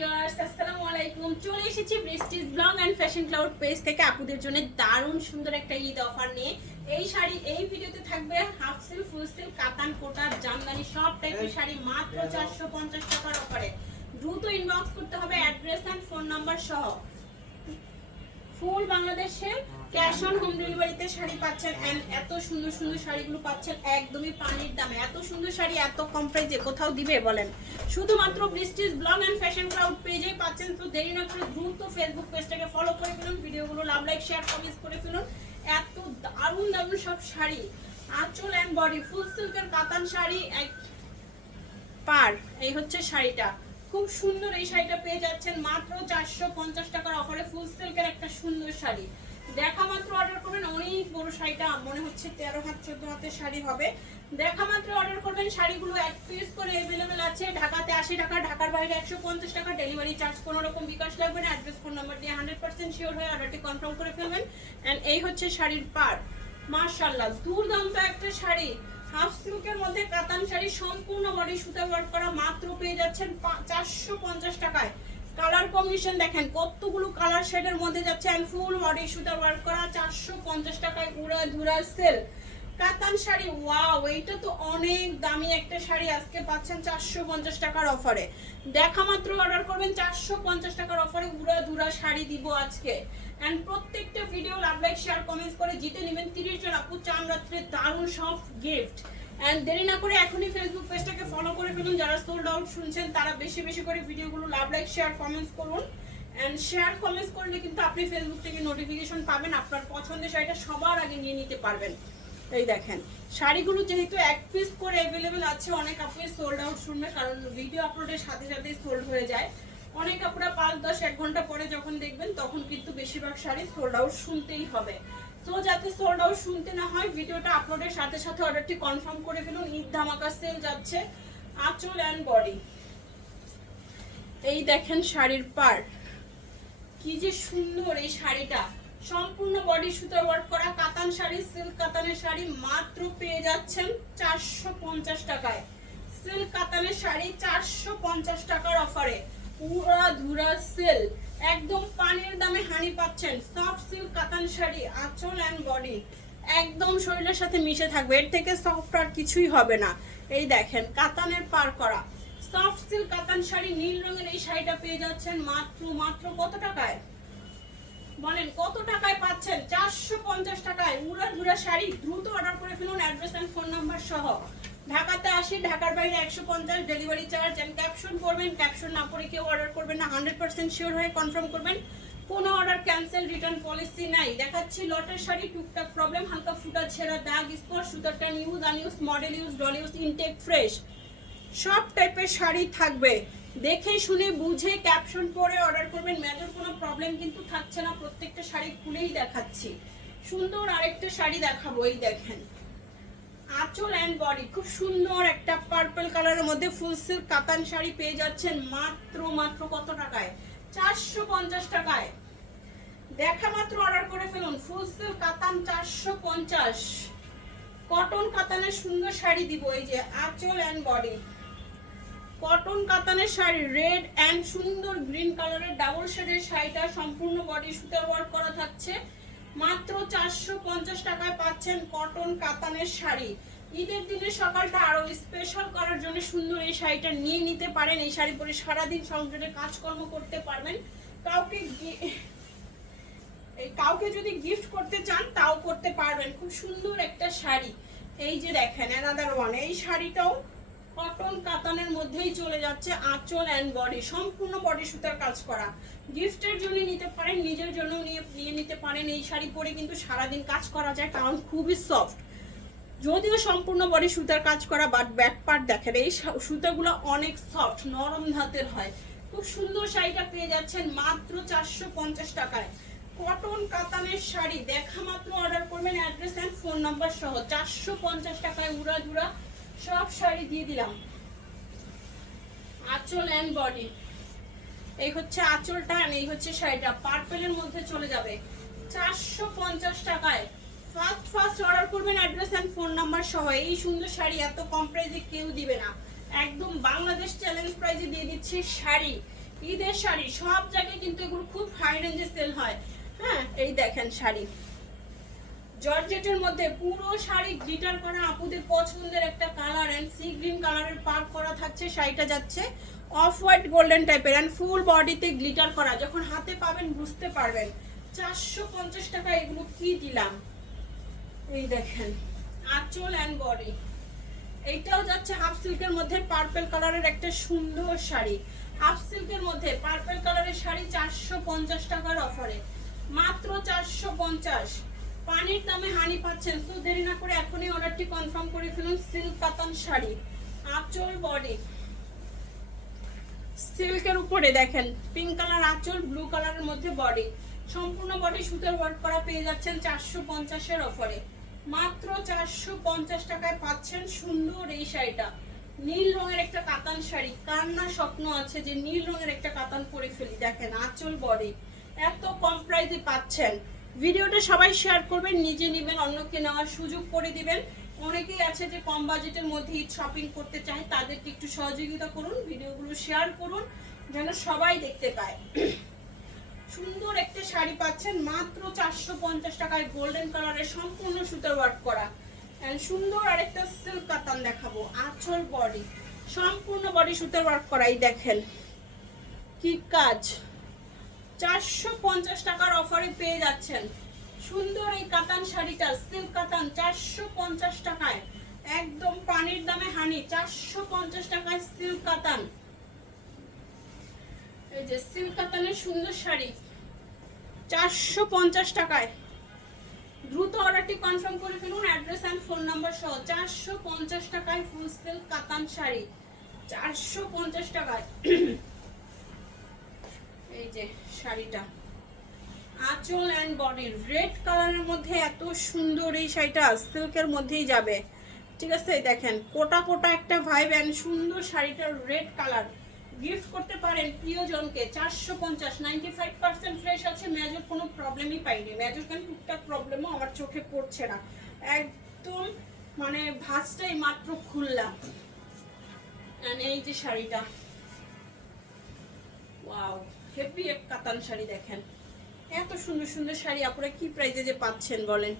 Viewers, আসসালামু আলাইকুম। চলে এসেছি বৃষ্টিস blog and fashion cloud page থেকে আপুদের জন্য দারুণ সুন্দর একটা ঈদ অফার নিয়ে। এই ভিডিওতে থাকবে হাফ সিল্ক, ফুল সিল্ক, কাতান, কোটার, জামদানি সব টাইপের শাড়ি মাত্র 450 টাকার অফারে। দ্রুত ইনবক্স করতে হবে অ্যাড্রেস এন্ড ফোন নাম্বার সহ। ফুল বাংলাদেশে ক্যাশ অন হোম ডেলিভারিতে শাড়ি পাচ্ছেন এন্ড এত সুন্দর সুন্দর শাড়িগুলো পাচ্ছেন একদমই পানির দামে। এত সুন্দর শাড়ি এত কম প্রাইসে কোথাও দিবে বলেন? শুধুমাত্র বৃষ্টিস ব্লগ এন্ড ফ্যাশন ক্লাউড পেজেই পাচ্ছেন। তো দেরি না করে দ্রুত ফেসবুক পেজটাকে ফলো করে ফেলুন, ভিডিওগুলো লাভ লাইক শেয়ার কমেন্ট করে ফেলুন। এত দারুণ দারুণ সব শাড়ি, আঁচল এন্ড বডি ফুল সিল্কের কাতান শাড়ি এক পার। এই হচ্ছে শাড়িটা, খুব সুন্দর। এই শাড়িটা পেয়ে যাচ্ছেন মাত্র 450 টাকার অফারে। ফুল সিল্কের একটা সুন্দর শাড়ি, দেখা মাত্র অর্ডার করবেন। অনেক বড় শাড়িটা, মনে হচ্ছে 13 হাত 14 হাতের শাড়ি হবে। দেখা মাত্র অর্ডার করবেন। শাড়িগুলো এক পিস করে अवेलेबल আছে। ঢাকাতে 80 টাকা, ঢাকার বাইরে 150 টাকা। ডেলিভারি চার্জ কোনো রকম বিকাশ লাগবে না। অ্যাড্রেস ফোন নাম্বার দিয়ে 100% শিওর হয়ে অর্ডারটি কনফার্ম করে ফেলবেন। এন্ড এই হচ্ছে শাড়ির পার। মাশাআল্লাহ, দুর্দান্ত একটা শাড়ি। হাফ সিল্কের মধ্যে কাতান শাড়ি, সম্পূর্ণ বডি সুতা ওয়ার্ক করা, মাত্র পেয়ে যাচ্ছেন 450 টাকায়। কালার কম্বিনেশন দেখেন কতগুলো কালার শেডের মধ্যে যাচ্ছে। এন্ড ফুল বডি সুতা ওয়ার্ক করা 450 টাকায় উড়া ধুরা সেল কাতান শাড়ি। ওয়াও, এইটা তো অনেক দামি একটা শাড়ি। আজকে পাচ্ছেন 450 টাকার অফারে। দেখা মাত্র অর্ডার করবেন। 450 টাকার অফারে উড়া ধুরা শাড়ি দিব আজকে। এন্ড প্রত্যেকটা video love like share comments করে জিতে নেবেন 30 জন আপু চান রাত্রে দারুণ সব গিফট। এন্ড দেরি না করে এখনই ফেসবুক পেজটাকে ফলো করে ফেলুন। যারা সোল্ড আউট শুনছেন তারা বেশি বেশি করে ভিডিওগুলো লাভ লাইক শেয়ার কমেন্টস করুন। এন্ড শেয়ার কমেন্টস করলে কিন্তু আপনি ফেসবুক থেকে নোটিফিকেশন পাবেন, আপনার পছন্দের শাড়িটা সবার আগে নিয়ে নিতে পারবেন। এই দেখেন শাড়িগুলো যেহেতু এক পিস করে अवेलेबल আছে, অনেক আপুই সোল্ড আউট শুনবে, কারণ ভিডিও আপলোডের সাথে সাথেই সোল্ড হয়ে যায়। অনেক আপুরা 5-10-1 ঘন্টা পরে যখন দেখবেন তখন কিন্তু বেশিরভাগ শাড়ি সোল্ড আউট শুনতেই হবে। তো যাতে সোল্ড আউট শুনতে না হয়, ভিডিওটা আপলোডের সাথে সাথে অর্ডারটি কনফার্ম করে ফেলুন। ঈদ ধামাকা সেল যাচ্ছে। আঁচল এন্ড বডি, এই দেখেন শাড়ির পার, কি যে সুন্দর এই শাড়িটা। সম্পূর্ণ বডি সুতা ওয়ার্ক করা কাতান শাড়ি, সিল্ক কাতানের শাড়ি, মাত্র পেয়ে যাচ্ছেন 450 টাকায়। সিল্ক কাতানের শাড়ি 450 টাকার অফারে পুরা ধুরা সেল। একদম পানির দামে হানি পাচ্ছেন। সফট সিল্ক কাতান শাড়ি, আঁচল এন্ড বডি একদম শরীরের সাথে মিশে থাকবে, এর থেকে সফট আর কিছুই হবে না। এই দেখেন কাতানের পার করা সফট সিল্ক কাতান শাড়ি, নীল রঙের এই শাড়িটা পেয়ে যাচ্ছেন মাত্র কত টাকায় বলেন? কত টাকায় পাচ্ছেন? 450 টাকায় উড়া ধুরা শাড়ি। দ্রুত অর্ডার করে ফেলুন অ্যাড্রেস এন্ড ফোন নাম্বার সহ। ঢাকাতে 80, ঢাকার বাইরে 150, ডেলিভারি চার্জ। এন্ড ক্যাপশন করবেন, ক্যাপশন না পড়ে কেউ অর্ডার করবেন না। 100% শিওর হয়ে কনফার্ম করবেন। কোনো অর্ডার ক্যান্সেল, রিটার্ন পলিসি নাই। দেখাচ্ছি লটের শাড়ি, টুকটাক প্রবলেম, হালকা ফুটা ছেঁড়া, দাগ, স্পট, সুতার টান, use unused, model use, doll use, intact, fresh সব টাইপের শাড়ি থাকবে। দেখে শুনে বুঝে ক্যাপশন পরে অর্ডার করবেন। মেজর কোনো প্রবলেম কিন্তু থাকছে না। প্রত্যেকটা শাড়ি খুলেই দেখাচ্ছি। সুন্দর আরেকটা শাড়ি দেখাবো, এই দেখেন আঁচল এন্ড বডি, খুব সুন্দর একটা পার্পল কালারের মধ্যে ফুল সিল্ক কাতান শাড়ি পেয়ে যাচ্ছেন মাত্র কত টাকায়? 450 টাকায়। দেখা মাত্র অর্ডার করে ফেলুন। ফুল সিল্ক কাতান 450। কটন কাতানের সুন্দর শাড়ি দিব, এই যে আঁচল এন্ড বডি কটন কাতানের শাড়ি, রেড এন্ড সুন্দর গ্রিন কালারের ডাবল শেডের শাড়িটা সম্পূর্ণ বডি সুতা ওয়ার্ক করা থাকছে। মাত্র 450 টাকায় পাচ্ছেন কটন কাতানের শাড়ি। ঈদের দিনে সকালটা আরো স্পেশাল করার জন্য সুন্দর এই শাড়িটা নিয়ে নিতে পারেন। এই শাড়ি পরে সারাদিন সংসারে কাজকর্ম করতে পারবেন। কাউকে যদি গিফট করতে চান তাও করতে পারবেন। খুব সুন্দর একটা শাড়ি। এই যে দেখেন অ্যানাদার ওয়ান, এই শাড়িটাও কটন কাতানের মধ্যেই চলে যাচ্ছে। আঁচল এন্ড বডি সম্পূর্ণ বডি সুতার কাজ করা। গিফটের জন্য নিতে পারেন, নিজের জন্য নিয়ে নিতে পারেন। এই শাড়ি পরে কিন্তু সারাদিন কাজ করা যায়, কারণ খুবই সফট। যদিও সম্পূর্ণ বডি সুতার কাজ করা, বাট ব্যাক পার্ট দেখেন এই সুতাগুলো অনেক সফট, নরম ধাতের হয়। খুব সুন্দর শাড়িটা পেয়ে যাচ্ছেন মাত্র 450 টাকায়। কটন কাতানের শাড়ি, দেখা মাত্র অর্ডার করবেন অ্যাড্রেস এন্ড ফোন নাম্বার সহ। 450 টাকায় উড়া ধুরা সব শাড়ি দিয়ে দিলাম। আঁচল এন্ড বডি, এই হচ্ছে আঁচলটা, এই হচ্ছে শাড়িটা পার্পেলের মধ্যে চলে যাবে 450 টাকায়। ফার্স্ট অর্ডার করবেন অ্যাড্রেস এন্ড ফোন নাম্বার সহ। এই সুন্দর শাড়ি এত কম প্রাইসে কেউ দিবে না। একদম বাংলাদেশ চ্যালেঞ্জ প্রাইসে দিয়ে দিচ্ছে শাড়ি। ঈদের শাড়ি সব জায়গায় কিন্তু এগুলো খুব হাই রেঞ্জে সেল হয়। হ্যাঁ, এই দেখেন শাড়ি জর্জেটের মধ্যে পুরো শাড়ি গ্লিটার করা, আপুদের পছন্দের একটা কালার এন্ড সি গ্রিন কালারের পার্ক করা থাকছে। শাড়িটা যাচ্ছে অফ হোয়াইট গোল্ডেন টাইপের এন্ড ফুল বডিতে গ্লিটার করা। যখন হাতে পাবেন বুঝতে পারবেন। 450 টাকা এগুলো কি দিলাম। এই দেখেন আঁচল এন্ড বডি। এইটাও যাচ্ছে হাফ সিল্কের মধ্যে পার্পল কালারের একটা সুন্দর শাড়ি। হাফ সিল্কের মধ্যে পার্পল কালারের শাড়ি 450 টাকার অফারে, মাত্র 450। পানির দামে হানি পাচ্ছেন। তো দেরি না করে এখনই অর্ডারটি কনফার্ম করে ফেলুন। সিল্ক কাতান শাড়ি, আঁচল বডি। সিল্কের উপরে দেখেন পিঙ্ক কালার আঁচল, ব্লু কালারের মধ্যে বডি, সম্পূর্ণ বডি সুতার ওয়ার্ক করা পেয়ে যাচ্ছেন 450 অফারে, মাত্র 450 টাকায় পাচ্ছেন সুন্দর এই শাড়িটা। নীল রঙের একটা কাতান শাড়ি, কার না স্বপ্ন আছে যে নীল রঙের একটা কাতান পরে ফেলি। দেখেন আঁচল বডি, এত কম প্রাইসে পাচ্ছেন। ভিডিওটা সবাই শেয়ার করবেন, নিজে নেবেন, অন্যকে নেওয়ার সুযোগ করে দিবেন। অনেকেই আছে যে কম বাজেটের মধ্যে ঈদ শপিং করতে চায়, তাদেরকে একটু সহযোগিতা করুন, ভিডিওগুলো শেয়ার করুন যেন সবাই দেখতে পায়। সুন্দর একটা শাড়ি পাচ্ছেন মাত্র 450 টাকায়, গোল্ডেন কালারের সম্পূর্ণ সুতার ওয়ার্ক করা। সুন্দর আরেকটা সিল্ক কাতান দেখাবো, আঁচল বডি, সম্পূর্ণ বডি সুতার ওয়ার্ক করাই। দেখেন কি কাজ, 450 টাকার অফারে পেয়ে যাচ্ছেন সুন্দর এই কাতান শাড়িটা। সিল্ক কাতান 450 টাকায়, একদম পানির দামে হানি। 450 টাকায় সিল্ক কাতান। এই যে সিল্ক কাতানের সুন্দর শাড়ি 450 টাকায়। দ্রুত অর্ডারটি কনফার্ম করে ফেলুন, অ্যাড্রেস এন্ড ফোন নাম্বার সহ। 450 টাকায় ফুল সিল্ক কাতান শাড়ি, 450 টাকায়। এই যে শাড়িটা আঁচল এন্ড বডি, রেড কালারের মধ্যে এত সুন্দর এই শাড়িটা সিল্কের মধ্যেই যাবে। ঠিক আছে, দেখেন কোটা কোটা একটা ভাইব এন্ড সুন্দর শাড়িটার রেড কালার। গিফট করতে পারেন প্রিয়জনকে। 450, 95% ফ্রেশ আছে। মেজর কোনো প্রবলেমই পাইনি। মেজর কেন টুকটাক প্রবলেমও আমার চোখে পড়ছে না, একদম মানে ভাঁজটাই মাত্র খুললাম। এই যে শাড়িটা, ওয়াও, হেভি এক কাতান শাড়ি। দেখেন এত সুন্দর সুন্দর শাড়ি আপনারা কি প্রাইসে যে পাচ্ছেন বলেন,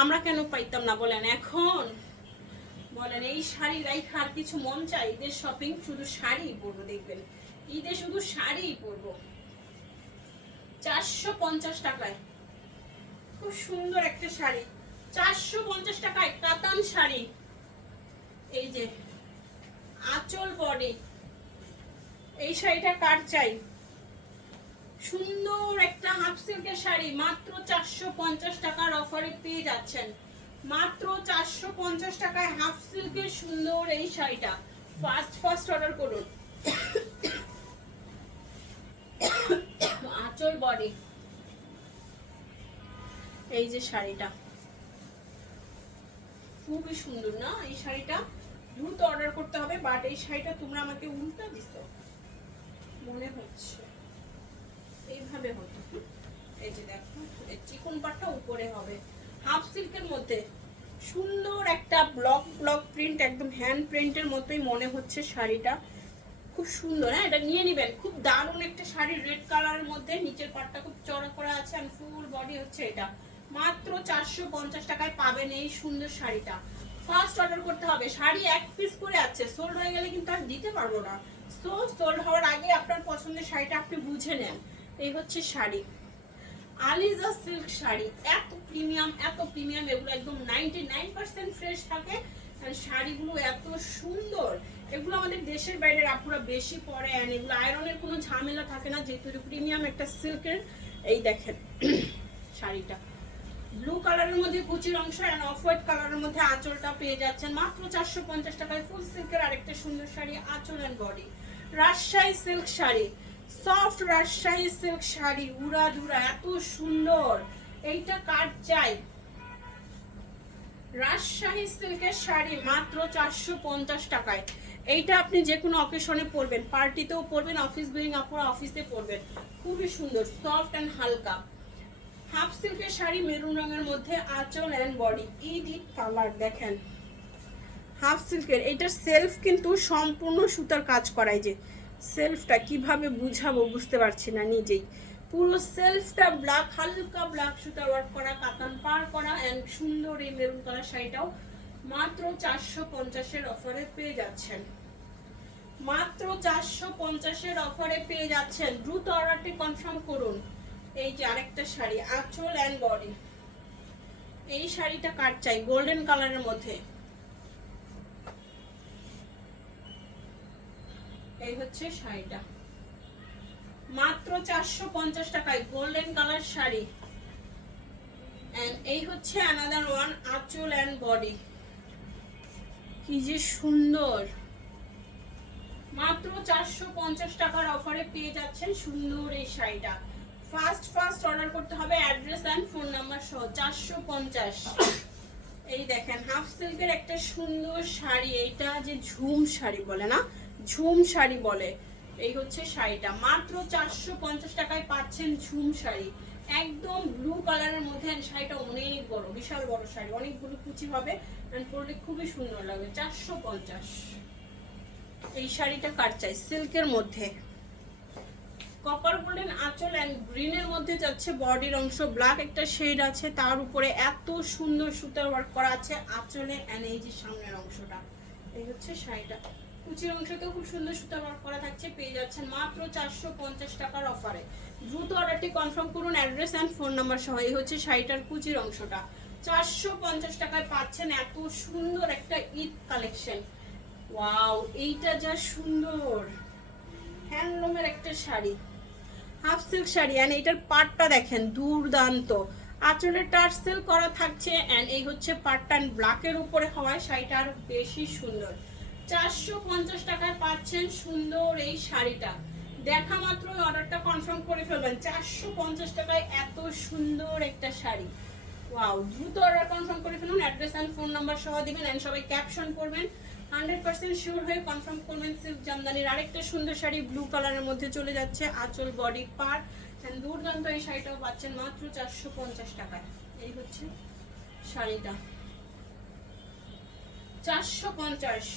আমরা কেন পাইতাম না বলেন। এখন বলেন এই শাড়ি রাইখ আর কিছু মন চাই? ঈদের শপিং শুধু শাড়ি পরবো, দেখবেন ঈদে শুধু শাড়ি পরবো। 450 টাকায় খুব সুন্দর একটা শাড়ি, 450 টাকায় কাতান শাড়ি। এই যে আঁচল বডি, এই শাড়িটা কার চাই? সুন্দর একটা হাফ সিল্কের শাড়ি মাত্র 450 টাকার অফারে পেয়ে যাচ্ছেন। মাত্র 450 টাকায় হাফ সিল্কের সুন্দর এই শাড়িটা। ফার্স্ট অর্ডার করুন। আঁচল বডি, এই যে শাড়িটা খুবই সুন্দর না? এই শাড়িটা দ্রুত অর্ডার করতে হবে। বাট এই শাড়িটা তোমরা আমাকে উল্টা দিছো মনে হচ্ছে, এইভাবে হতো। এই যে দেখো চিকন পাটটা উপরে হবে, হাফ সিল্কের মধ্যে সুন্দর একটা ব্লক প্রিন্ট, একদম হ্যান্ড প্রিন্টের মতোই মনে হচ্ছে শাড়িটা। খুব সুন্দর, হ্যাঁ এটা নিয়ে নেবেন। খুব দারুণ একটা শাড়ি, রেড কালারের মধ্যে, নিচের পাটটা খুব চড়া করা আছে আর ফুল বডি হচ্ছে এটা। মাত্র 450 টাকায় পাবেন এই সুন্দর শাড়িটা। ফার্স্ট অর্ডার করতে হবে। শাড়ি এক পিস করে আছে, সোল্ড হয়ে গেলে কিন্তু আর দিতে পারবো না। সো সোল্ড হওয়ার আগে আপনার পছন্দের শাড়িটা আপনি বুঝে নেন। এই হচ্ছে শাড়ি, আলিজা সিল্ক শাড়ি, এত প্রিমিয়াম এগুলো একদম 99% ফ্রেশ থাকে। আর শাড়িগুলো এত সুন্দর, এগুলো আমাদের দেশের বাইরের আপুরা বেশি পরে, আর এগুলো আয়রনের কোনো ঝামেলা থাকে না, যেহেতু প্রিমিয়াম একটা সিল্কের। এই দেখেন শাড়িটা ব্লু কালারের মধ্যে কুচির অংশ আর অফ হোয়াইট কালারের মধ্যে আঁচলটা পেয়ে যাচ্ছেন মাত্র 450 টাকায়। ফুল সিল্কের আরেকটা সুন্দর শাড়ি, আঁচল and body. Rajshahi silk sari, soft Rajshahi silk sari, উড়া দুরা, এত সুন্দর। এইটা কার চাই? রাজশাহী সিল্কের শাড়ি মাত্র 450 টাকায়। এইটা আপনি যে কোনো অকেশনে পরবেন, পার্টিতেও পরবেন, অফিস গোয়িং আপনারা অফিসে পরবেন। খুবই সুন্দর, সফট এন্ড হালকা। হাফ সিল্কের শাড়ি মেরুন রঙের মধ্যে, আঁচল এন্ড বডি। ঈদ কালার দেখেন হাফ সিল্কের, এইটার সেলফ কিন্তু সম্পূর্ণ সুতার কাজ করাই, যে সেলফটা কিভাবে বুঝাবো বুঝতে পারছি না নিজেই। পুরো সেলফটা ব্ল্যাক, হালকা ব্ল্যাক সুতার ওয়ার্ক করা, কাতান পার করা, এন্ড সুন্দর এই মেরুন কালার শাড়িটাও মাত্র 450-এর অফারে পেয়ে যাচ্ছেন। মাত্র 450-এর অফারে পেয়ে যাচ্ছেন। দ্রুত অর্ডারটি কনফার্ম করুন। এই যে আরেকটা শাড়ি, আঁচল এন্ড বডি। এই শাড়িটা কার চাই? গোল্ডেন কালারের মধ্যে। এই হচ্ছে শাড়িটা, মাত্র 450 টাকায় গোল্ডেন কালার শাড়ি। এন্ড এই হচ্ছে অ্যানাদার ওয়ান, আঁচল এন্ড বডি। কি যে সুন্দর, মাত্র 450 টাকার অফারে পেয়ে যাচ্ছেন সুন্দর এই শাড়িটা। ফার্স্ট অর্ডার করতে হবে, অ্যাড্রেস এন্ড ফোন নাম্বার সহ। 450। এই দেখেন হাফ সিল্কের একটা সুন্দর শাড়ি, এইটা যে ঝুম শাড়ি বলে না, ঝুম শাড়ি বলে। এই হচ্ছে শাড়িটা, মাত্র 450 টাকায় পাচ্ছেন ঝুম শাড়ি, একদম ব্লু কালারের মধ্যে। শাড়িটা অনেক বড়, বিশাল বড় শাড়ি, অনেকগুলো কুচি হবে, এন্ড পরলে খুবই সুন্দর লাগবে। 450। এই শাড়িটা কার চাই? সিল্কের মধ্যে, কপার গোল্ডেন আঁচল এন্ড গ্রিনের মধ্যে যাচ্ছে। বডির অংশ ব্ল্যাক একটা শেড আছে, তার উপরে এত সুন্দর সুতার ওয়ার্ক করা আছে আঁচলে, এন্ড এই যে সামনের অংশটা। এই হচ্ছে শাড়িটা, কুচির অংশতেও খুব সুন্দর সুতার ওয়ার্ক করা থাকছে। পেয়ে যাচ্ছেন মাত্র 450 টাকার অফারে। দ্রুত অর্ডারটি কনফার্ম করুন, অ্যাড্রেস এন্ড ফোন নাম্বার সহ। এই হচ্ছে শাড়িটার কুচির অংশটা, 450 টাকায় পাচ্ছেন এত সুন্দর একটা ঈদ কালেকশন। ওয়াও, এইটা যা সুন্দর, হ্যান্ডলুমের একটা sari, half silk sari. And এইটার পাটটা দেখেন দুর্দান্ত, আঁচলে টার্সেল করা থাকছে, এন্ড এই হচ্ছে পাটটা ব্ল্যাকের উপরে হওয়ায় শাড়িটা আরো বেশি সুন্দর। 450 টাকায় পাচ্ছেন সুন্দর এই শাড়িটা। দেখা মাত্র অর্ডারটা কনফার্ম করে ফেলবেন। 450 টাকায় এত সুন্দর একটা শাড়ি। ওয়াও, দ্রুত অর্ডার কনফার্ম করে ফেলুন, অ্যাড্রেস এন্ড ফোন নাম্বার সহ দিবেন, এন্ড সবাই ক্যাপশন করবেন। 100% শিওর হয়ে কনফার্ম করবেন। সিল্ক জামদানির আরেকটা সুন্দর শাড়ি ব্লু কালারের মধ্যে চলে যাচ্ছে, আঁচল বডি পার, এন্ড দুর্দান্ত এই শাড়িটাও পাচ্ছেন মাত্র 450 টাকায়। এই হচ্ছে শাড়িটা, 450,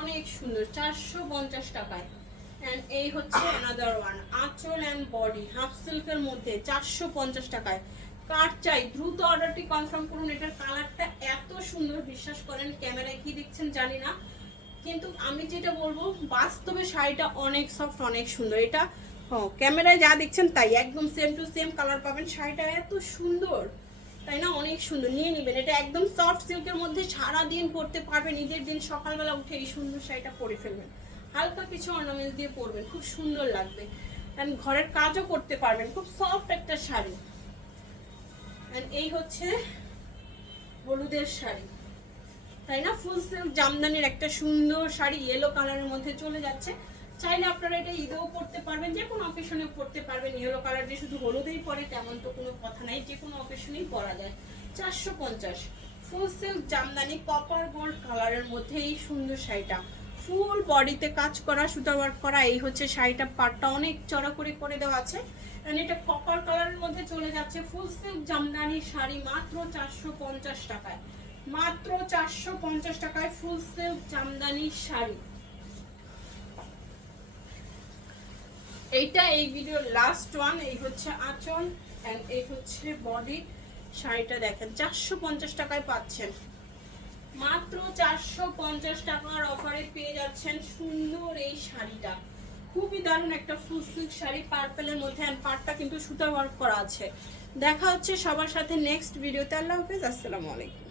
অনেক সুন্দর, 450 টাকায়। এন্ড এই হচ্ছে অ্যানাদার ওয়ান, আঁচল এন্ড বডি, হাফ সিল্কের মধ্যে, 450 টাকায়। কার চাই? দ্রুত অর্ডারটি কনফার্ম করুন। এটার কালারটা এত সুন্দর, বিশ্বাস করেন ক্যামেরায় কি দেখছেন জানি না, কিন্তু আমি যেটা বলবো বাস্তবে শাড়িটা অনেক সফট, অনেক সুন্দর। এটা ক্যামেরায় যা দেখছেন তাই, একদম সেম টু সেম কালার পাবেন। শাড়িটা এত সুন্দর, তাই না? অনেক সুন্দর, নিয়ে নেবেন। এটা একদম সফট সিল্কের মধ্যে, সারাদিন পরতে পারবেন, ঈদের দিন সকালবেলা উঠে এই সুন্দর শাড়িটা পরে ফেলবেন, হালকা কিছু অর্নামেন্টস দিয়ে পরবেন, খুব সুন্দর লাগবে। এন্ড ঘরের কাজও করতে পারবেন, খুব সফট একটা শাড়ি। এন্ড এই হচ্ছে হলুদের শাড়ি, তাই না? ফুল সিল্ক জামদানির একটা সুন্দর শাড়ি, ইয়েলো কালারের মধ্যে চলে যাচ্ছে। চাইলে আপনারা এটা ঈদেও পরতে পারবেন, যে কোনো অকেশনে পরতে পারবেন। ইয়েলো কালার যে শুধু হলুদেই পরে তেমন তো কোনো কথা নাই, যে কোনো অকেশনেই পরা যায়। 450, ফুল সিল্ক জামদানি কপার গোল্ড কালারের মধ্যে এই সুন্দর শাড়িটা, ফুল বডিতে কাজ করা, সুতার ওয়ার্ক করা। এই হচ্ছে শাড়িটা, পাটটা অনেক চড়া করে দেওয়া আছে, এন্ড এটা কপার কালারের মধ্যে চলে যাচ্ছে। ফুল সিল্ক জামদানি শাড়ি মাত্র 450 টাকায়, মাত্র 450 টাকায় ফুল সিল্ক জামদানি শাড়ি। এইটা এই ভিডিওর লাস্ট ওয়ান। এই হচ্ছে আঁচল এন্ড এই হচ্ছে বডি। শাড়িটা দেখেন 450 টাকায় পাচ্ছেন, মাত্র 450 টাকার অফারে পেয়ে যাচ্ছেন সুন্দর এই শাড়িটা। খুবই দারুণ একটা ফুল সিল্ক শাড়ি, পার্পেলের মধ্যে, এন্ড পাটটা কিন্তু সুতার ওয়ার্ক করা আছে। দেখা হচ্ছে সবার সাথে নেক্সট ভিডিওতে। আল্লাহ হাফেজ, আসসালামু আলাইকুম।